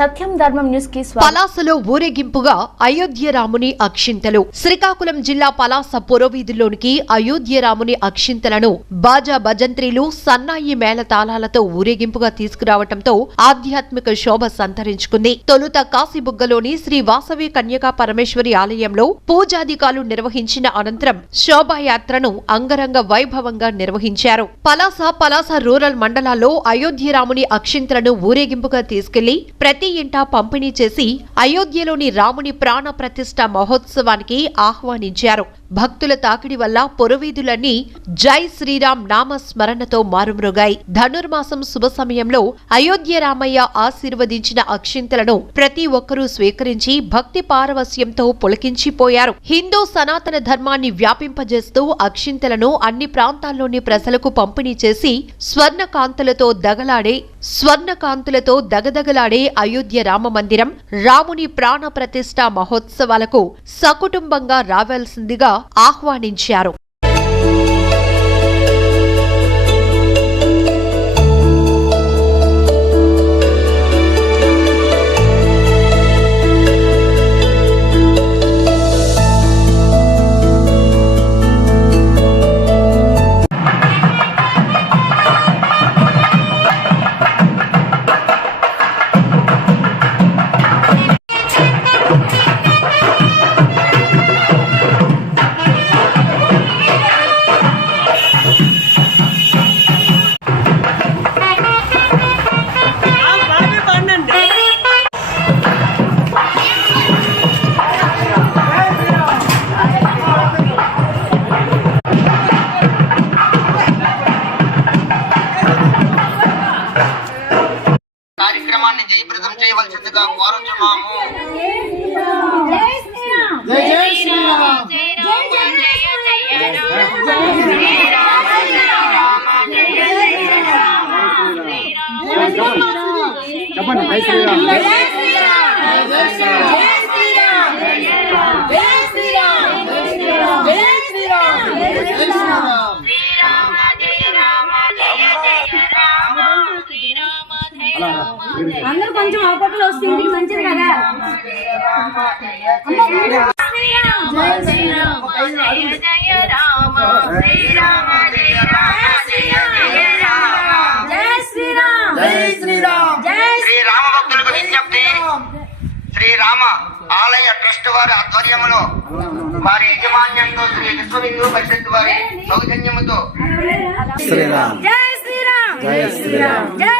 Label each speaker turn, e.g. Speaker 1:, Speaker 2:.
Speaker 1: സഖ്യം ధర్మం న్యూస్కి
Speaker 2: పలాసలో ఊరేగింపుగా అయోధ్య రాముని అక్షింతలు. శ్రీకాకుళం జిల్లా పలాస పురవీధుల్లోనికి అయోధ్య రాముని అక్షింతలను బాజా భజంత్రీలు సన్నాయి మేళ తాళాలతో ఊరేగింపుగా తీసుకురావటంతో ఆధ్యాత్మిక శోభ సంతరించుకుంది. తొలుత కాశీబుగ్గలోని శ్రీ వాసవి కన్యకా పరమేశ్వరి ఆలయంలో పూజాధికారులు నిర్వహించిన అనంతరం శోభాయాత్రను అంగరంగ వైభవంగా నిర్వహించారు. పలాస పలాస రూరల్ మండలాల్లో అయోధ్య రాముని అక్షింతలను ఊరేగింపుగా తీసుకెళ్ళి ప్రతి ఇంటా పంపిణీ చేసి అయోధ్యలోని రాముని ప్రాణ ప్రతిష్ట మహోత్సవానికి ఆహ్వానించారు. భక్తుల తాకిడి వల్ల పొరవీధులన్నీ జై శ్రీరామ్ నామ స్మరణతో మారుమ్రోగాయి. ధనుర్మాసం శుభ సమయంలో అయోధ్య రామయ్య ఆశీర్వదించిన అక్షింతలను ప్రతి ఒక్కరూ స్వీకరించి భక్తి పారవస్యంతో పులకించిపోయారు. హిందూ సనాతన ధర్మాన్ని వ్యాపింపజేస్తూ అక్షింతలను అన్ని ప్రాంతాల్లోని ప్రజలకు పంపిణీ చేసి స్వర్ణకాంతులతో దగలాడే స్వర్ణకాంతులతో దగదగలాడే అయోధ్య రామ మందిరం రాముని ప్రాణ ప్రతిష్ఠ మహోత్సవాలకు సకుటుంబంగా రావాల్సిందిగా ఆహ్వానించారు.
Speaker 3: విధంగా
Speaker 4: చెప్పండి శ్రీరామ్.
Speaker 5: జై
Speaker 3: శ్రీ రామ భక్తులకు విజ్ఞప్తి శ్రీరామ. ఆలయ ట్రస్ట్ వారి ఆధ్వర్యంలో వారి యజమాన్యంతో శ్రీ విశ్వ హిందూ పరిషత్ వారి సౌజన్యముతో
Speaker 4: శ్రీరామ్
Speaker 5: జై శ్రీరామ్.
Speaker 4: జై శ్రీరామ్.
Speaker 5: జై శ్రీరామ్.